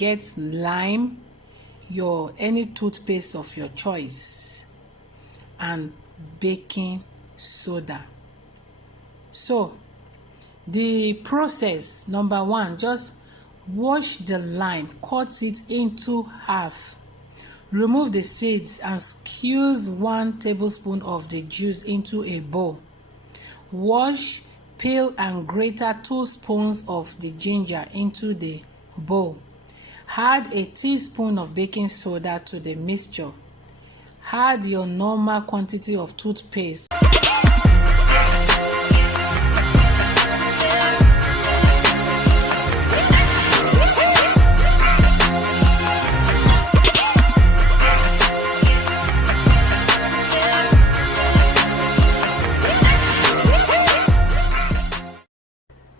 get lime, your any toothpaste of your choice, and baking soda. So the process: number one, just wash the lime, cut it into half, remove the seeds and squeeze 1 tablespoon of the juice into a bowl. Wash, peel and grate 2 spoons of the ginger into the bowl. Add a teaspoon of baking soda to the mixture. Add your normal quantity of toothpaste.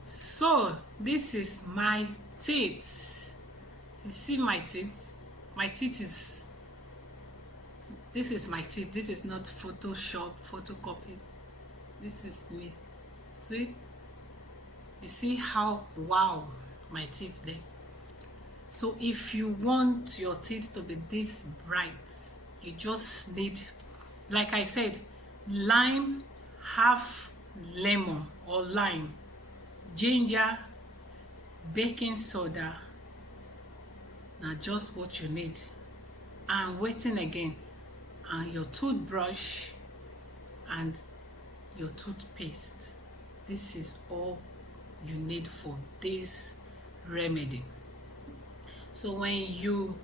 So this is my teeth. You see my teeth? My teeth is, this is my teeth. This is not Photoshop, photocopy. This is me. See? You see how wow my teeth there. So if you want your teeth to be this bright, you just need, like I said, lime, half lemon or lime, ginger, baking soda. Now just what you need. And waiting again, and your toothbrush and your toothpaste. This is all you need for this remedy. So when you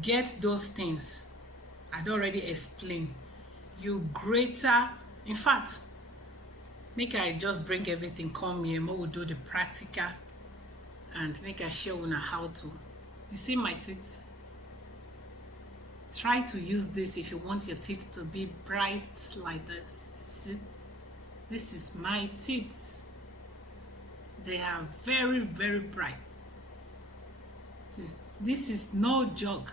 get those things I'd already explained, you greater, in fact, make I just bring everything come here, we will do the practical and make I show you how to. You see my teeth? Try to use this if you want your teeth to be bright like this. See? This is my teeth. They are very, very bright. See? This is no joke.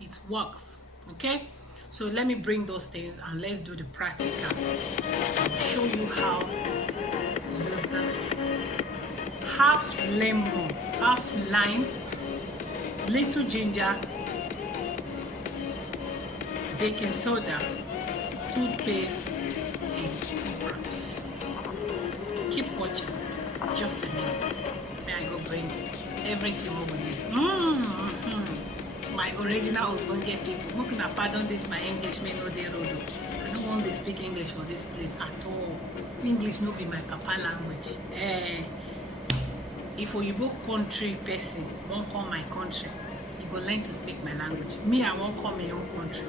It works. Okay? So let me bring those things and let's do the practical. I'll show you how to use this. Half lemon, half lime, little ginger, baking soda, toothpaste, and toothbrush. Keep watching. Just a minute. Then I go bring everything we need. My original Ogbonge people. Make una pardon this my English may no dey road. I don't want to speak English for this place at all. English no be my papa language. If Oyibo country person won't come my country, you go learn to speak my language. Me, I won't come my own country.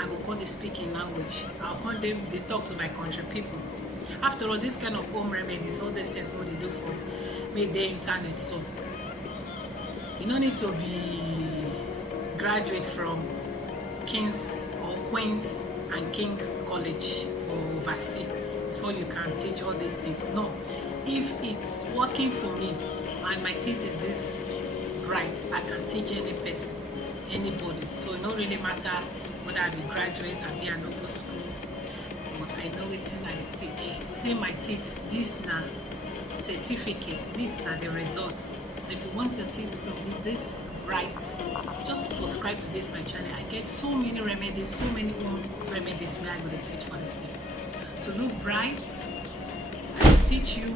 I go call the speaking language. I'll call them, they talk to my country people. After all, this kind of home remedies, all these things what they do for me, the internet. So you don't need to be graduate from King's or Queen's and King's College for overseas before you can teach all these things. No, if it's working for me and my teeth is this bright, I can teach any person, anybody. So it don't really matter whether I be graduate and me I no go school, but I know it I teach. See my teeth, this na certificate, this na the results. So if you want your teeth to be this bright, just subscribe to this my channel. I get so many remedies, so many home remedies where I'm going to teach for this thing. To look bright, I will teach you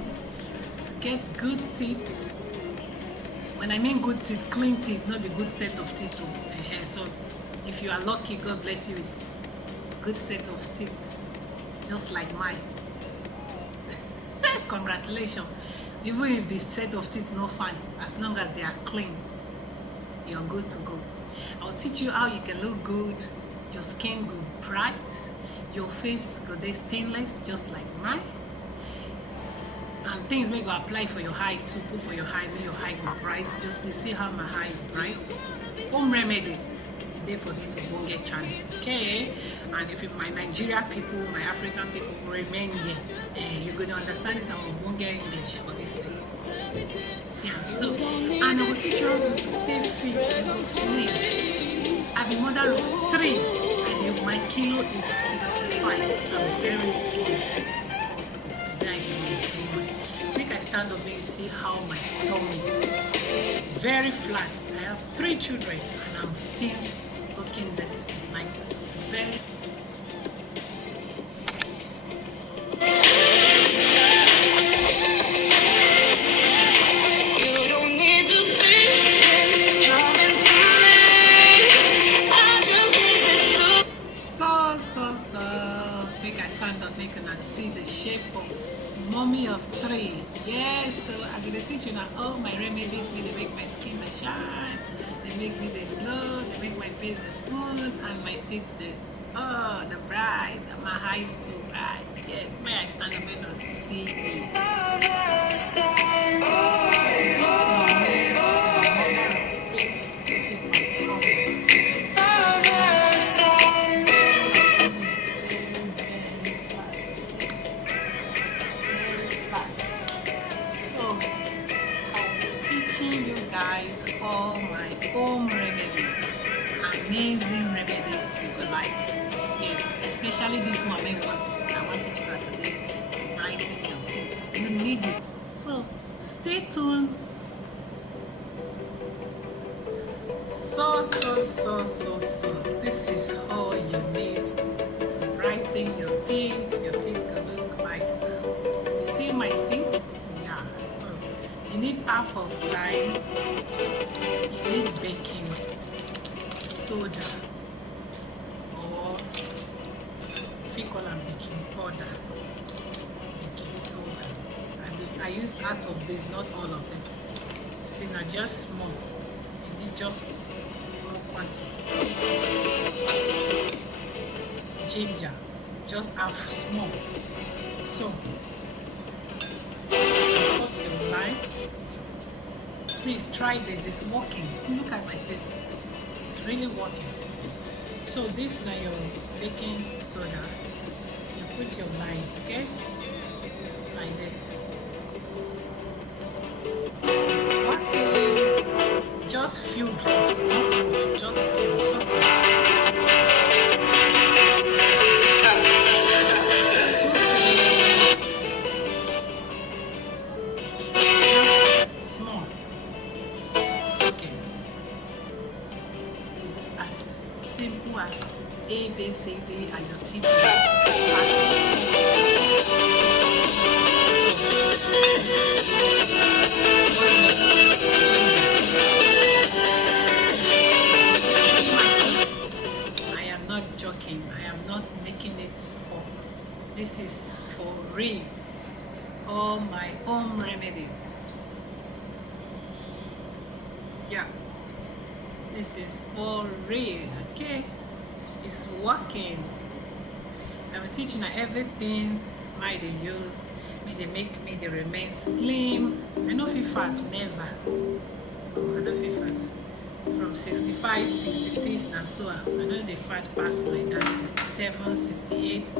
to get good teeth. When I mean good teeth, clean teeth, not a good set of teeth. So if you are lucky, God bless you with a good set of teeth, just like mine. Congratulations. Even if this set of teeth is not fine, as long as they are clean, you're good to go. I'll teach you how you can look good, your skin go bright, your face go there stainless, just like mine. And things may go apply for your eye too, put for your eye, make your eye go bright. Just to see how my eye is bright. Home remedies there for this Ogbonge channel. Okay? And if my Nigeria people, my African people remain here, you're going to understand this Ogbonge English for this thing. Yeah. So, and I will teach you how to stay fit, you know, slim. I'm a mother of 3, and my kilo is 65. I'm very slim. Make I stand up and you see how my tummy very flat. I have 3 children and I'm still looking this way, like very. So make I stand up, make una see the shape of mommy of 3. Yes, so I'm gonna teach you now all my remedies. They make my skin shine, they make me the glow, they make my face the smooth, and my teeth the bright, and my eyes too bright. Yeah, may I stand up and see me. This is my tongue. You guys all my home remedies, amazing remedies you will like. Yes, especially this one I want to teach you how to brighten your teeth. You need it. So stay tuned. So this is all you need to brighten your teeth. Your teeth can look like, you see my teeth? You need half of lime, you need baking soda, or if you call them baking powder, baking soda. And I use half of this, not all of them. See, now just small. You need just small quantity. Ginger, just half small. So cut your lime. Please try this, it's working. See, look at my teeth, it's really working. So this is your baking soda, you put your lime, okay, like this. It's working. Just few drops, not much, just few. So simple as A, B, C, D, and your teeth. I am not joking. I am not making it up. This is for real. All my home remedies. Yeah. This is for real, okay? It's working. I'm teaching everything my they use, they make me they remain slim. I know if you fat, never. I know if you fat. From 65, 66 and so on. I know the fat past like that, 67, 68.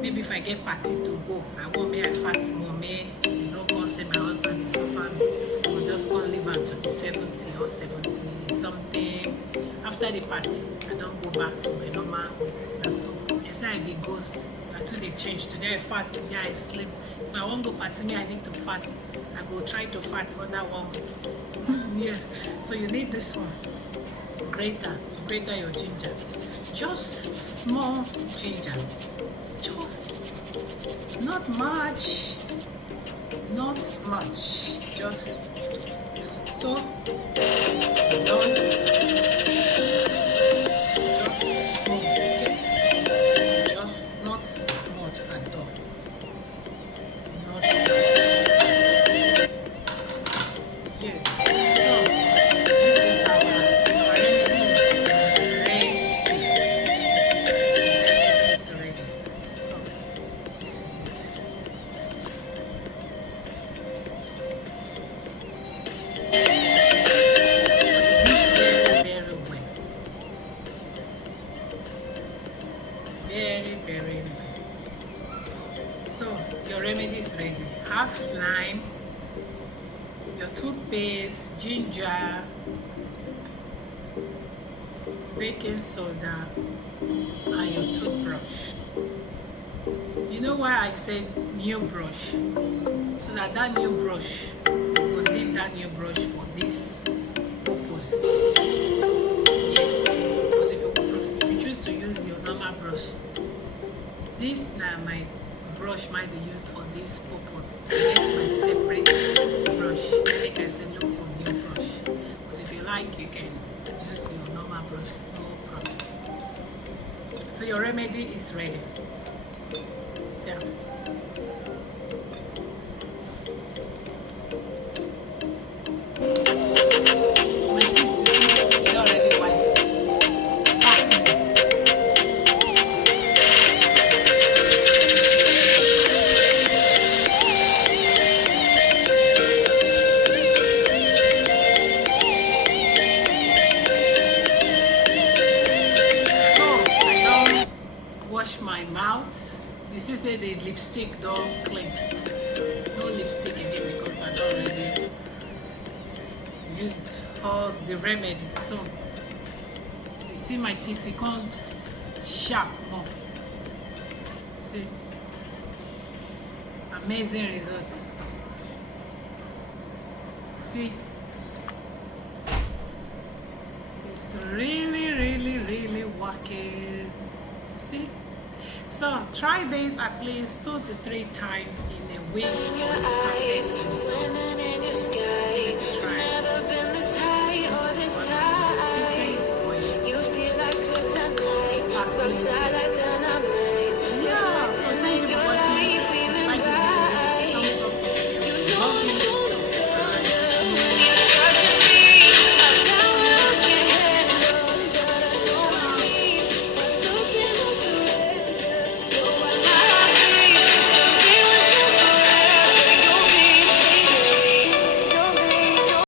Maybe if I get party to go, I won't be a fat more. You know, go say my husband is suffering. I will just go live until the 70 or 70 something. After the party, I don't go back to my normal weight. That's so. Yes, I be ghost. Today they change. Today I fat, today I slim. If I won't go party, me I need to fat. I go try to fat under 1 week. Yes, so you need this one. Grater to grater your ginger. Just small ginger. Just not much. Not much. Just so done. Just small. Okay? Just not much at all. Not yes. Very well. So your remedy is ready. Half lime, your toothpaste, ginger, baking soda, and your toothbrush. You know why I said new brush? So that new brush will leave that new brush for this purpose. I get my separate brush. Like I said, look for new brush. But if you like, you can use your normal brush, no problem. So your remedy is ready. So, my teeth is already white. Sparkling. So I don't wash my mouth. You see, say the lipstick don't clean. No lipstick again because I don't already used all the remedy. So you see my teeth, it comes sharp more. See, amazing result. See, it's really working. See, so try this at least 2 to 3 times in a week. You feel like good tonight.